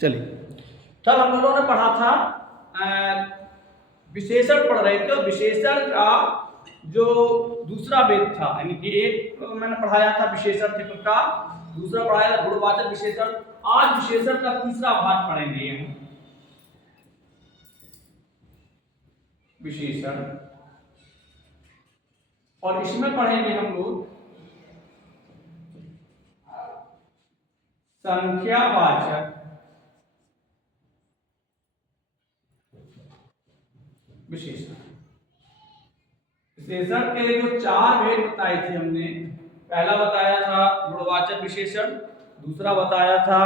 चलिए, कल हम लोगों ने पढ़ा था विशेषण पढ़ रहे थे और विशेषण का जो दूसरा भेद था, यानी कि एक मैंने पढ़ाया था विशेषण क्षेत्र का, दूसरा पढ़ाया था गुणवाचक विशेषण। आज विशेषण का तीसरा भाग पढ़ेंगे हम, विशेषण, और इसमें पढ़ेंगे हम लोग संख्यावाचक विशेषण। विशेषण के जो चार भेद बताए थे हमने, पहला बताया था गुणवाचक विशेषण, दूसरा बताया था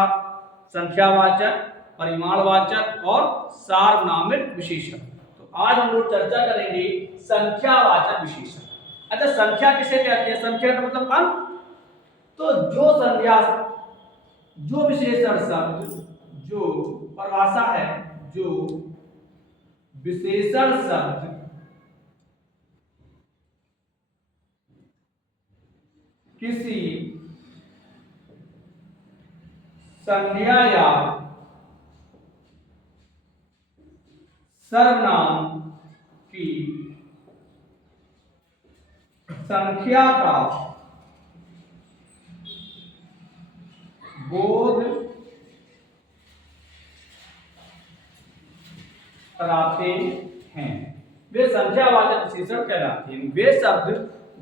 संख्यावाचक, परिमाणवाचक और सार्वनामिक विशेषण। तो आज हम लोग चर्चा करेंगे संख्यावाचक विशेषण। अच्छा, संख्या किसे कहते हैं? संख्या का मतलब अंक। तो जो संख्या, जो विशेषण शब्द, जो परिभाषा है, जो विशेषण शब्द किसी संज्ञा या सर्वनाम की संख्या का बोध कराते हैं, वे संख्यावाचक विशेषण कहलाते हैं। वे शब्द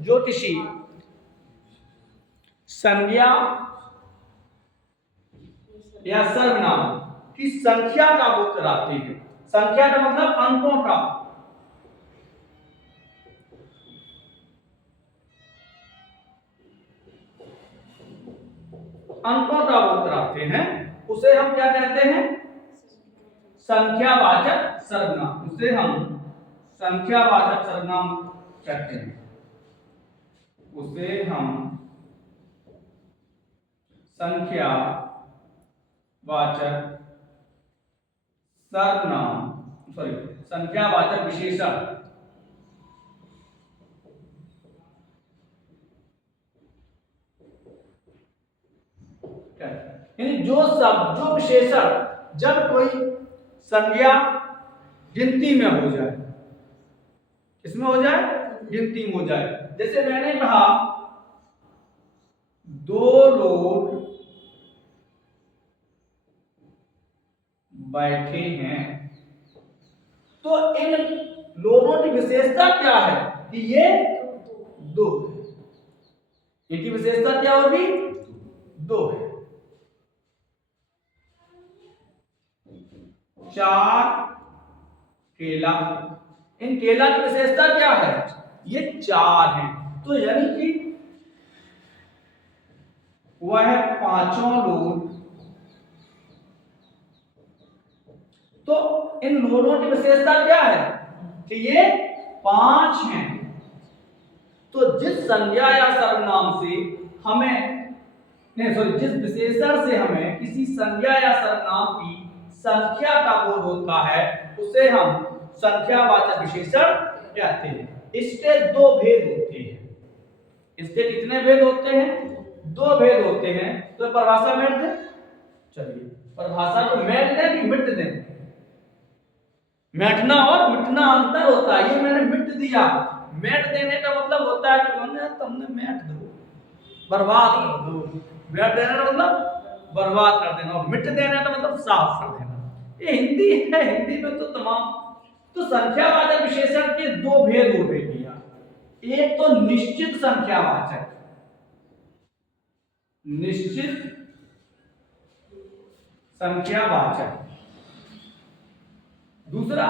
जो किसी संज्ञा या सर्वनाम की संख्या का बोध कराते हैं। संख्या का मतलब अंकों का, अंकों का बोध कराते हैं, उसे हम क्या कहते हैं? संख्यावाचक सर्वनाम। उसे हम संख्यावाचक सर्वनाम कहते हैं। उसे हम संख्यावाचक सर्वनाम, सॉरी, संख्यावाचक विशेषण यानी जो शब्द, जो विशेषण जब कोई संज्ञा गिनती में हो जाए, इसमें हो जाए, गिनती में हो जाए। जैसे मैंने कहा दो लोग बैठे हैं, तो इन लोगों की विशेषता क्या है कि ये दो है। इनकी विशेषता क्या होगी? दो है। चार केला, इन केला की विशेषता क्या है? ये चार है। तो यानी कि वह पांचों लोग, तो इन लोगों की विशेषता क्या है कि ये पांच हैं। तो जिस संज्ञा या सर्वनाम से हमें, नहीं सॉरी, जिस विशेषण से हमें किसी संज्ञा या सर्वनाम की संख्या का बोध होता है, उसे हम संख्यावाचक विशेषण कहते हैं। इसके दो भेद होते हैं। इसके कितने भेद होते हैं? दो भेद होते हैं। तो परिभाषा मेट दें। चलिए, परिभाषा को मेट दें कि मिट दें? मैटना और मिटना अंतर होता है। ये मैंने मिट दिया। मैट देने का मतलब होता है कि तुमने मैट दो, बर्बाद कर दो। मैट देने का मतलब बर्बाद कर देना, और मिट देने का मतलब साफ कर देना। ये हिंदी है, हिंदी में तो तमाम। तो संख्यावाचक विशेषण के दो भेद हो गए भैया। एक तो निश्चित संख्यावाचक, निश्चित संख्यावाचक, दूसरा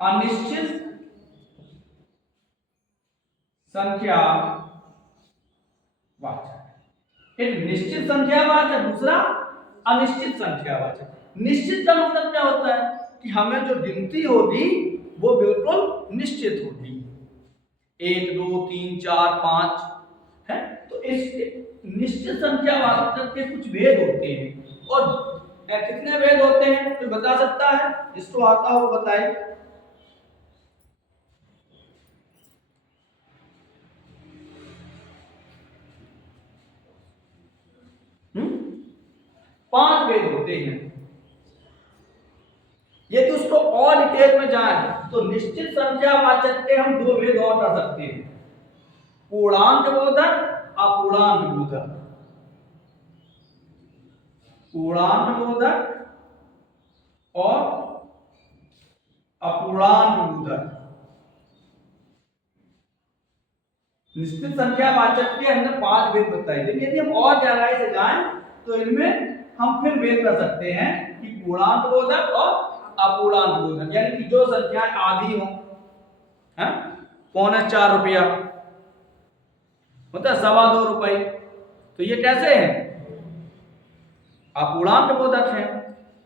अनिश्चित संख्यावाचक। एक निश्चित संख्यावाचक, दूसरा अनिश्चित संख्यावाचक। निश्चित का मतलब क्या होता है कि हमें जो गिनती होगी वो बिल्कुल निश्चित होगी, 1 2 3 4 5 है। तो इस निश्चित संख्यावाचक के कुछ भेद होते हैं। और कितने भेद होते हैं तो बता सकता है? जिसको आता हो बताए। 5 भेद होते हैं। यदि उसको और डिटेल में जाएं तो निश्चित संख्यावाचक के हम 2 भेद और कर सकते हैं, पूर्णांक बोधक, अपूर्णांक बोधक। पूर्णांक बोधक और अपूर्णांक बोधक। निश्चित संख्यावाचक के हमने 5 भेद बताए, लेकिन यदि हम और गहराई से जाएं तो इनमें हम फिर भेद कर सकते हैं कि पूर्णांक बोधक और अपूर्णांक बोधक, यानी कि जो संख्याएं आधी हो, है 4.25 रुपया मतलब 2.25 रुपए, तो ये कैसे है? अपूर्णांक बोधक है।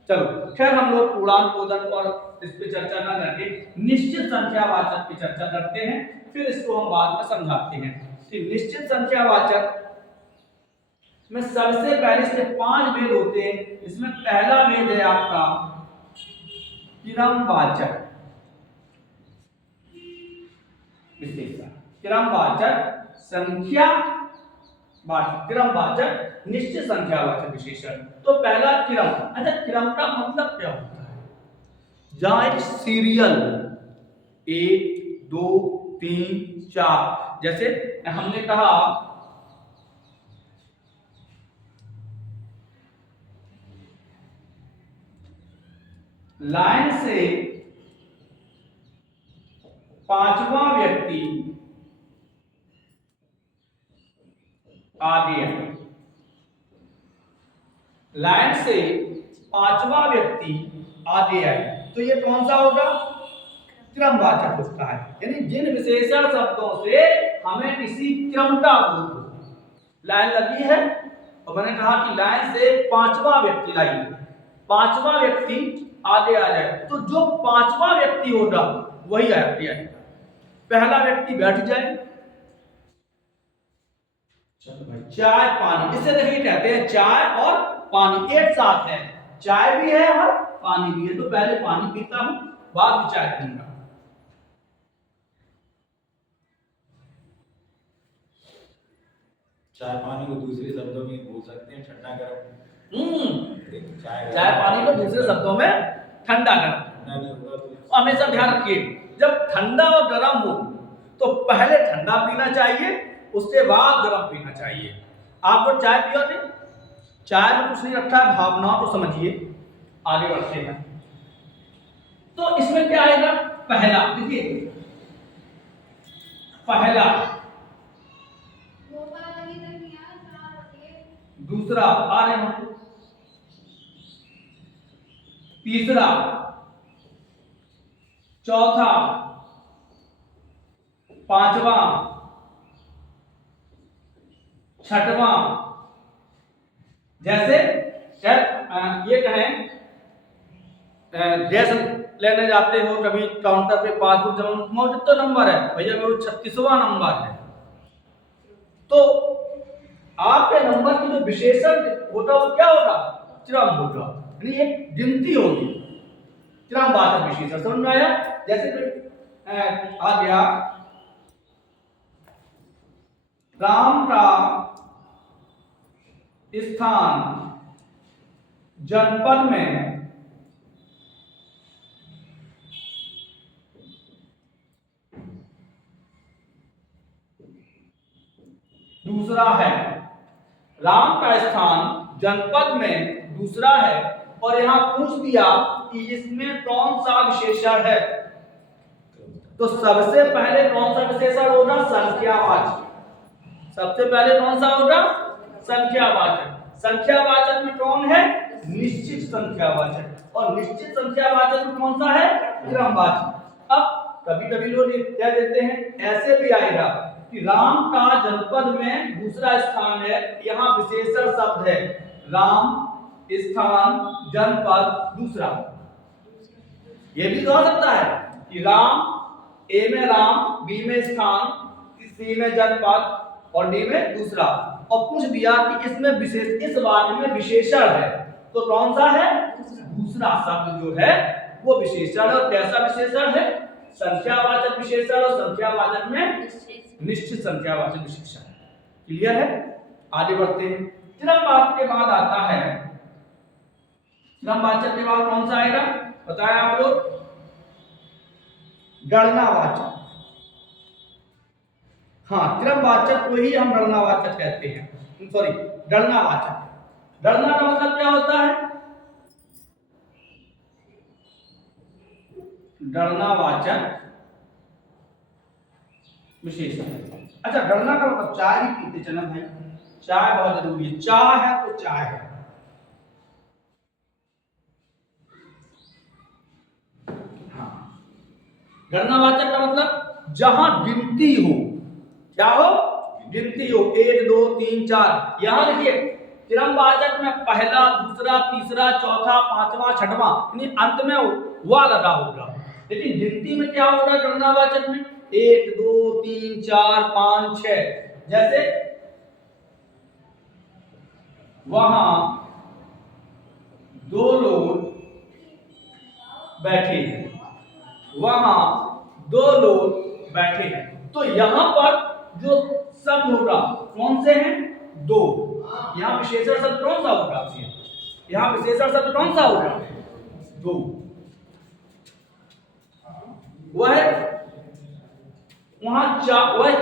चलो खैर हम लोग पूर्णांक बोधक और इस पे चर्चा ना करके निश्चित संख्यावाचक की चर्चा करते हैं, फिर इसको हम बाद में समझाते हैं कि निश्चित संख्यावाचक में सबसे पहले इसके 5 भेद होते हैं। इसमें पहला भेद है आपका क्रमवाचक विशेषण। क्रमवाचक संख्यावाचक, क्रमवाचक निश्चित संख्यावाचक विशेषण। तो पहला क्रम। अच्छा, क्रम का मतलब क्या होता है? जहां एक सीरियल 1 2 3 4, जैसे हमने कहा लाइन से 5वां व्यक्ति आगे है, लाइन से 5वां व्यक्ति आगे आए, तो ये कौन सा होगा? क्रमवाचक होता है। यानी जिन विशेषण शब्दों से हमें किसी क्रम का बोध हो। लाइन लगी है और मैंने कहा कि लाइन से 5वां व्यक्ति लाइए, 5वां व्यक्ति आगे आ जाए, तो जो 5वां व्यक्ति होगा वही आगे आएगा। पहला व्यक्ति बैठ जाए, चलो भाई चाय पानी, इसे देखिए कहते हैं चाय और पानी एक साथ है, चाय भी है और पानी भी है, तो पहले पानी पीता हूं, बाद में चाय पीऊंगा। चाय पानी को दूसरे शब्दों में बोल सकते हैं ठंडा गरम। चाय पानी को दूसरे शब्दों में ठंडा गरम। तो हमेशा ध्यान रखिए, जब ठंडा और गरम हो तो पहले ठंडा पीना चाहिए, उसके बाद गरम पीना चाहिए। आप लोग चाय पियोगे, चाय में कुछ नहीं रखा है, भावनाओं को समझिए। आगे बढ़ते हैं, तो इसमें क्या आएगा? पहला, देखिए पहला, दूसरा आ रहे हैं, तीसरा, चौथा, पांचवा, छठवां। जैसे ये कहें गैस लेने जाते हो, कभी काउंटर पे पासबुक जमा मौजूद तो नंबर है भैया, मेरा 36वां नंबर है, तो आपके नंबर की जो विशेषण होगा वो क्या होगा? क्रम होगा, यानी एक गिनती होगी, क्रमवाचक विशेषण। समझ में आया? जैसे आ गया राम का स्थान जनपद में दूसरा है, राम का स्थान जनपद में दूसरा है, और यहां पूछ दिया कि इसमें कौन सा विशेषण है, तो सबसे पहले कौन सा विशेषण होगा? संख्यावाचक। सबसे पहले कौन सा होगा? संख्यावाचक। संख्यावाचक में कौन है? निश्चित संख्यावाचक। और निश्चित संख्यावाचक में कौन सा है? क्रमवाचक। अब कभी कभी लोग क्या देते हैं, ऐसे भी आएगा कि राम का जनपद में दूसरा स्थान है, यहां विशेषण शब्द है राम स्थान जनपद दूसरा। यह भी हो सकता है कि राम, ए में राम, बी में स्थान, सी में जनपद और डी में दूसरा, और पूछ दिया कि इसमें विशेष, इस वाक्य में विशेषण है, तो कौन सा है? दूसरा शब्द जो है वो विशेषण है। और कैसा विशेषण है? संख्यावाचक विशेषण, और संख्यावाचक में निश्चित संख्यावाचक विशेषण। क्लियर है? आगे बढ़ते हैं। क्रमवाचक के बाद आता है क्रमवाचक के बाद कौन सा आएगा बताएं आप लोग? गणनावाचक। हाँ, क्रमवाचक को ही हम गणनावाचक कहते हैं, सॉरी गणनावाचक। गणना का मतलब क्या होता है? गणनावाचक विशेषण। अच्छा, गणना का मतलब चाय ही पीते चना भाई, चाय बहुत जरूरी है, चाय है तो चाय है। हाँ, गणनावाचक का मतलब जहां गिनती हो, क्या हो? गिनती हो, 1 2 3 4। यहां देखिए क्रमवाचक में पहला, दूसरा, तीसरा, चौथा, पांचवा, छठवां, यानी अंत में वह लगा होगा। लेकिन गिनती में क्या होगा? गणनावाचक में 1 2 3 4 5 6। जैसे वहां 2 लोग बैठे हैं, वहां 2 लोग बैठे हैं। तो यहां पर जो शब्द होगा कौन से हैं? 2। यहां विशेषण शब्द कौन सा होगा? यहां विशेषण शब्द कौन सा होगा? 2। वह वह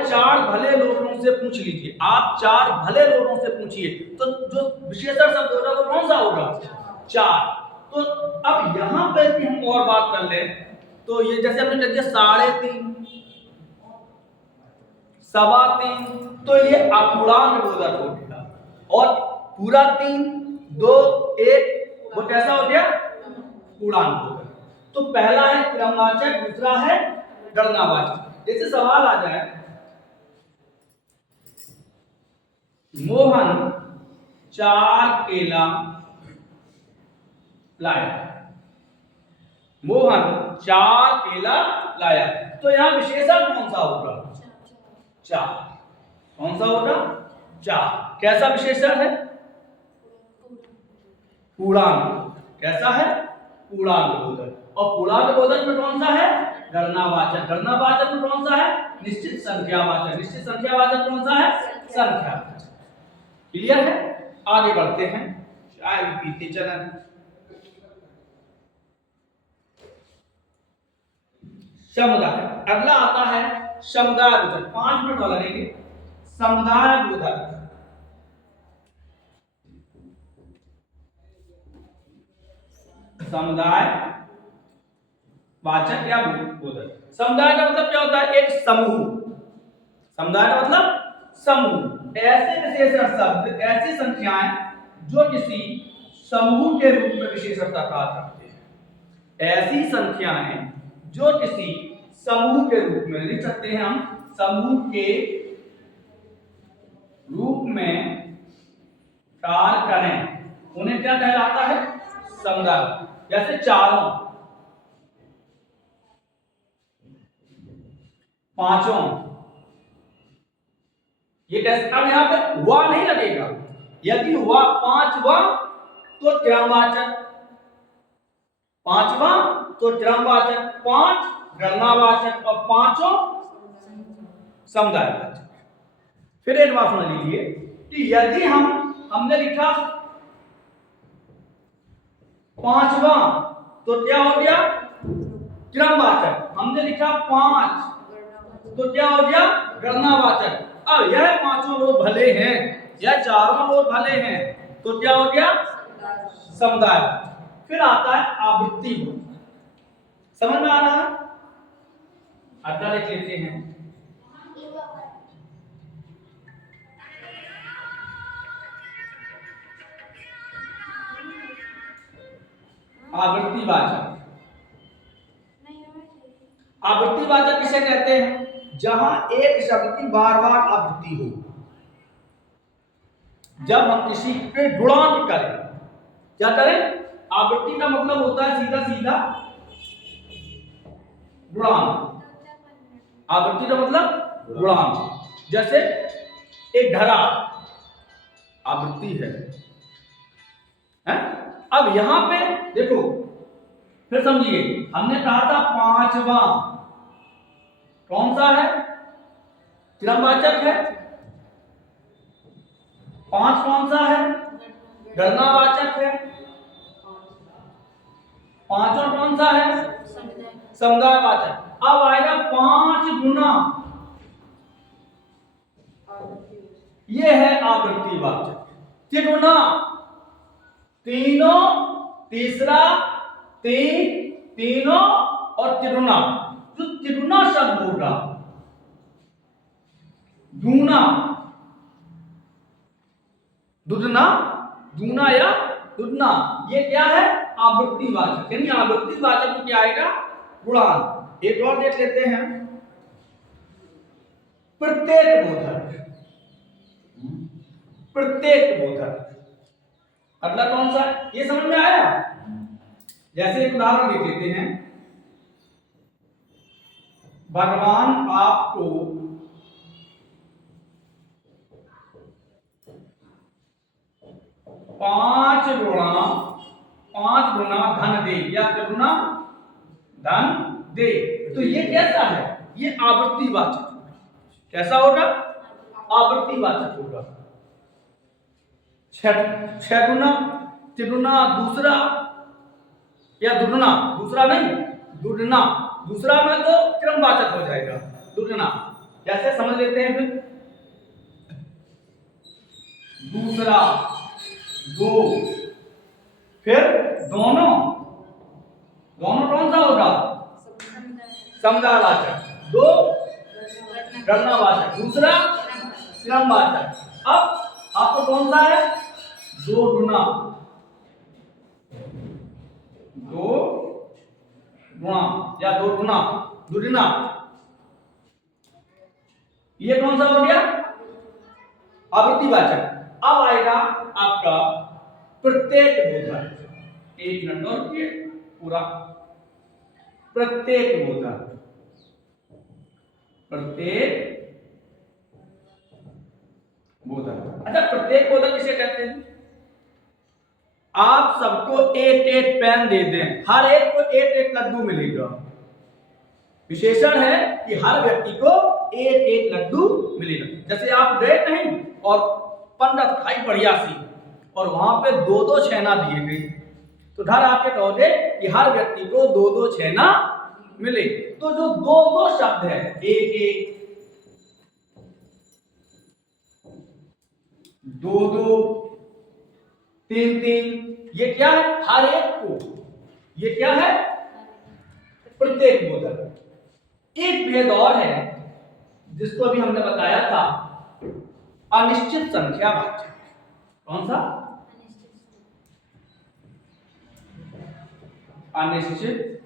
4 भले लोगों से पूछ लीजिए, आप 4 भले लोगों से पूछिए, तो जो विशेषण शब्द होगा वो कौन सा होगा? 4। तो अब यहां पर भी हम और बात कर लें, तो ये जैसे हमने कह दिया 3.5 3.25, तो ये अपूर्णांक बोधक हो गया। और पूरा 3 2 1 वो कैसा हो गया? पूर्णांक बोधक। तो पहला है क्रमवाचक, दूसरा है गणनावाचक। जैसे सवाल आ जाए, मोहन 4 केला लाया, मोहन 4 केला लाया, तो यहां विशेषण कौन सा होगा? 4। कौन सा होगा? 4। कैसा विशेषण है? पूर्णांक। कैसा है? पूर्णांक बोधक। और पूर्णांक बोधक में कौन सा है? गणनावाचक। गणनावाचक में कौन सा है? निश्चित संख्यावाचक। निश्चित संख्यावाचक कौन सा है? संख्यावाचक। क्लियर है? आगे बढ़ते हैं, चाय भी पीते चलें। समुदाय। अगला आता है समुदाय बोधक। 5 मिनट वाला लेंगे। समुदाय बोधक। समुदाय वाचक या बोधक। समुदाय का मतलब क्या होता है? एक समूह। समुदाय का मतलब समूह। ऐसे विशेषण शब्द, ऐसी संख्याएं जो किसी समूह के रूप में विशेषणता प्राप्त करते हैं। ऐसी संख्याएं जो किसी समूह के रूप में, लिख सकते हैं हम, समूह के रूप में कार्य करें, उन्हें क्या कहलाता है? समुदाय। जैसे 4, 5, ये कैसे? अब यहां पे वा नहीं लगेगा। यदि वा 5वां तो क्रमवाचक, 5वां तो क्रमवाचक, 5 गणनावाचक और 5 समुदायवाचक। फिर एक बात सुन लीजिए कि यदि हमने लिखा 5वां तो क्या हो गया? क्रमवाचक। हमने लिखा 5 तो क्या हो गया? गणनावाचक। अब यह 5 लोग भले हैं, यह 4 लोग भले हैं, तो क्या हो गया? समुदाय। फिर आता है आवृत्ति बोधक। समझ में आ रहा है? अगला लिख लेते हैं। आवृत्तिवाचक। आवृत्तिवाचक किसे कहते हैं? जहां एक शब्द की बार बार आवृत्ति हो। जब हम किसी पे गुणांक करें, क्या करें? आवृत्ति का मतलब होता है सीधा सीधा गुणांक। आवृत्ति का मतलब गुणांक। जैसे एक घड़ा आवृत्ति है? अब यहां पे देखो, फिर समझिए, हमने कहा था 5वां कौन सा है? क्रमवाचक है। 5 कौन सा है? गणनावाचक है। पांचवा कौन सा है? समुदायवाचक। अब आएगा 5 गुना, ये है आवृत्तिवाचक। त्रिगुना, तीनों, तीसरा, तीनों और त्रिगुना। जो त्रिगुना शब्द होगा, दूना, दुगना, दूना या दुगना, ये क्या है? आवृत्तिवाचक। यानी आवृत्तिवाचक में क्या आएगा? गुणान। एक और देख लेते हैं, प्रत्येक बोधक। प्रत्येक बोधक अगला कौन सा है? ये समझ में आया? जैसे एक उदाहरण देख लेते हैं, भगवान आपको 5 गुना धन दे या त्रिगुना धन दे, तो ये कैसा है? ये आवृत्तिवाचक। कैसा होगा? आवृत्तिवाचक होगा। 6 गुना, त्रिगुना दूसरा या दुगुना, दूसरा नहीं, दुगुना, दूसरा में तो क्रमवाचक हो जाएगा, दुगुना। जैसे समझ लेते हैं, फिर दूसरा, 2, फिर दोनों, दोनों कौन सा होगा? समुदायवाचक। 2 गणनावाचक, दूसरा क्रमवाचक। अब आपको कौन सा है? 2 गुना, 2 गुना या 2 गुना, दुगुना। ये कौन सा हो गया? आवृत्तिवाचक। अब आएगा आपका प्रत्येक बोधक। एक नंबर के पूरा प्रत्येक बोधक। प्रत्येक बोधक। अच्छा, प्रत्येक बोधक किसे कहते हैं? आप सबको 1-1 पेन दे दें, हर एक को 1-1 लड्डू मिलेगा। विशेषण है कि हर व्यक्ति को 1-1 लड्डू मिलेगा। जैसे आप गए कहीं और पंडित खाई बढ़िया सी, और वहां पे 2-2 छेना दिए गए, तो घर आके कहोगे कि हर व्यक्ति को 2-2 छेना मिले। तो जो 2-2 शब्द है, 1-1, 2-2, 3-3, ये क्या है? हर एक को। ये क्या है? प्रत्येक बोधक। एक भेद और है जिसको अभी हमने बताया था, अनिश्चित संख्यावाचक। कौन सा? अनिश्चित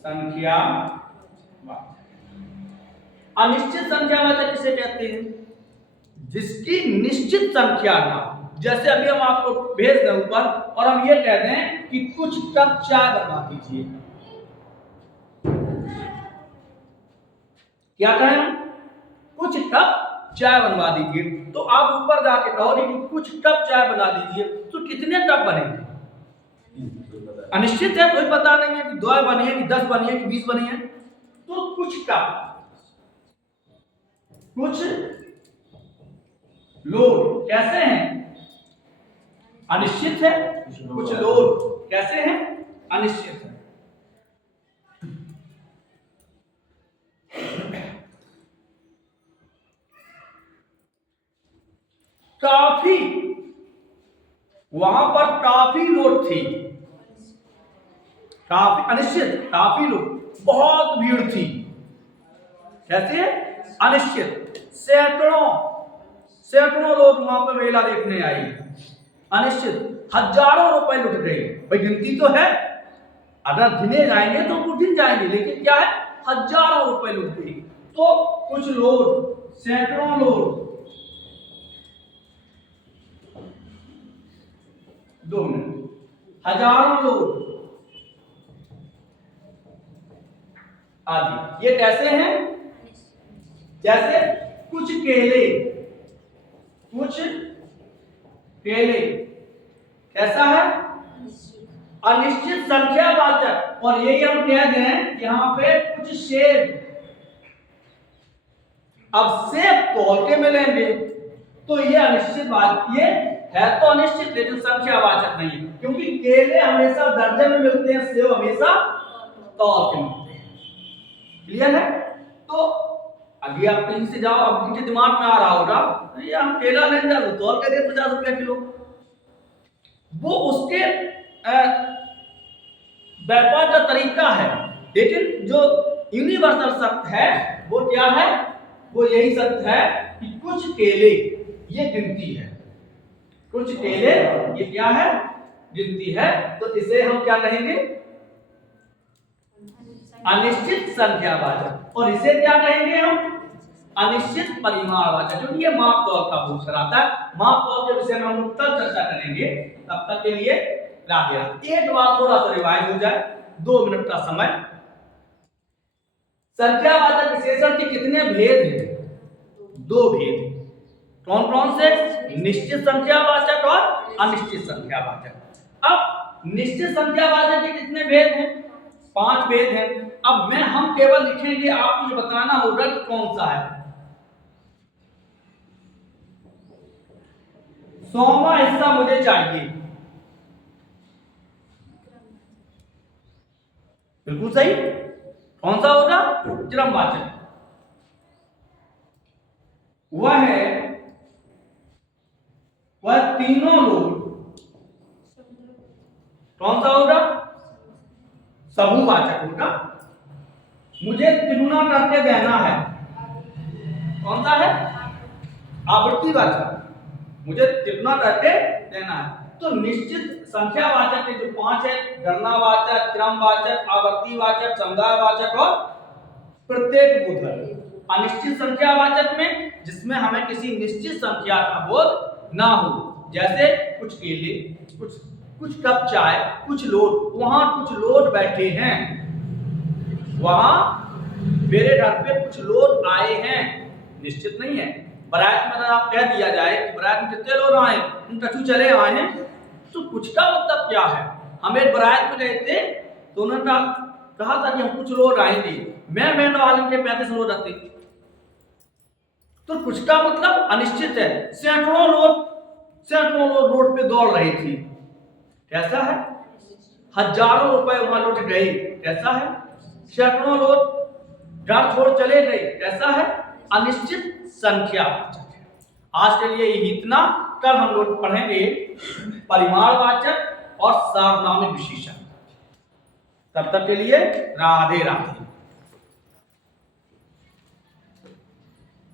संख्यावाचक। अनिश्चित संख्यावाचक किसे कहते हैं? जिसकी निश्चित संख्या ना हो। जैसे अभी हम आपको भेज दें ऊपर और हम ये कह दें कि कुछ कप चाय बनवा दीजिए, क्या कहें हम? कुछ कप चाय बनवा दीजिए। तो आप ऊपर जाके कहोगे कि कुछ कप चाय बना दीजिए, तो कितने कप बनेंगे? अनिश्चित है, कोई पता नहीं है कि 2 बनी है कि 10 बनी है कि 20 बनी है। तो कुछ कप, कुछ लोग कैसे हैं? अनिश्चित है। कुछ लोग कैसे हैं? अनिश्चित है। काफी, वहां पर काफी लोग थी, काफी अनिश्चित, काफी लोग, बहुत भीड़ थी, कैसे? अनिश्चित। सैकड़ों लोग वहां पर मेला देखने आए, अनिश्चित। हजारों रुपए लुट गए। भाई गिनती तो है, अगर गिने जाएंगे तो कुछ गिन जाएंगे, लेकिन क्या है? हजारों रुपए लुट गए। तो कुछ लोग, सैकड़ों लोग, 2 मिनट, हजारों लोग आदि, ये कैसे हैं? जैसे कुछ केले, कुछ केले कैसा है? अनिश्चित संख्यावाचक। और यही हम कह दें कि यहां पे कुछ सेब। अब सेब तोल के मिलेंगे, तो ये अनिश्चित बात, ये है तो अनिश्चित लेकिन संख्यावाचक नहीं है, क्योंकि केले हमेशा दर्जन में मिलते हैं, सेब हमेशा तौल के मिलते हैं। क्लियर है? तो अभी आप कहीं से जाओ, अब उनके दिमाग में आ रहा होगा ये हम केला लेने जा रहे तौल के दे 50 रुपया किलो, वो उसके व्यापार का तरीका है। लेकिन जो यूनिवर्सल सत्य है वो क्या है? वो यही सत्य है कि कुछ केले ये गिनती है, कुछ केले ये क्या है? गिनती है। तो इसे हम क्या कहेंगे? अनिश्चित संख्यावाचक। और इसे क्या कहेंगे हम? अनिश्चित परिमाणवाचक, क्योंकि ये माप तौल का पूछ रहा था। माप तौल के विषय में हम कल चर्चा करेंगे, तब तक के लिए राधे राधे। एक बार थोड़ा सा रिवाइज हो जाए, 2 मिनट का समय। संख्यावाचक विशेषण के कितने भेद हैं? 2 भेद। कौन कौन से? निश्चित संख्यावाचक और अनिश्चित संख्यावाचक। अब निश्चित संख्यावाचक के कितने भेद हैं? 5 भेद हैं। अब हम केवल लिखेंगे, आपको ये बताना होगा कि कौन सा है। 100वां हिस्सा मुझे चाहिए, बिल्कुल सही। कौन सा होगा? क्रमवाचक। वह तीनों लोग, कौन सा होगा? समूहवाचक होगा। मुझे तुलना करके देना है, कौन सा है? आवृत्तिवाचक। मुझे तुलना करके देना है। तो निश्चित संख्यावाचक के जो 5 है, गणनावाचक, क्रमवाचक, आवर्तीवाचक, समुदायवाचक और प्रत्येकबोधक। अनिश्चित संख्यावाचक में जिसमें हमें किसी निश्चित संख्या का बोध ना हो, जैसे कुछ केले, कुछ कप चाय, कुछ लोग, वहां कुछ लोग बैठे हैं, वहां मेरे घर पे कुछ लोग आए हैं, निश्चित नहीं है। बारात में अगर आप कह दिया जाए कि बारात में कितने लोग आए, कछु चले आए हैं, तो कुछ का मतलब क्या है? हम एक बारात में गए थे तो उन्होंने कहा था कि हम कुछ लोग आएंगे, मैं वाले के 35 लोग आते, तो कुछ का मतलब अनिश्चित है। सैकड़ों लोग रोड पे दौड़ रही थी, कैसा है? हजारों रुपए वहां लौट गए, कैसा है? सैकड़ों लोग घर छोड़ चले गए, कैसा है? अनिश्चित संख्यावाचक है। आज के लिए यही इतना। कल हम लोग पढ़ेंगे परिमाणवाचक और सार्वनामिक विशेषण। तब तक के लिए राधे राधे।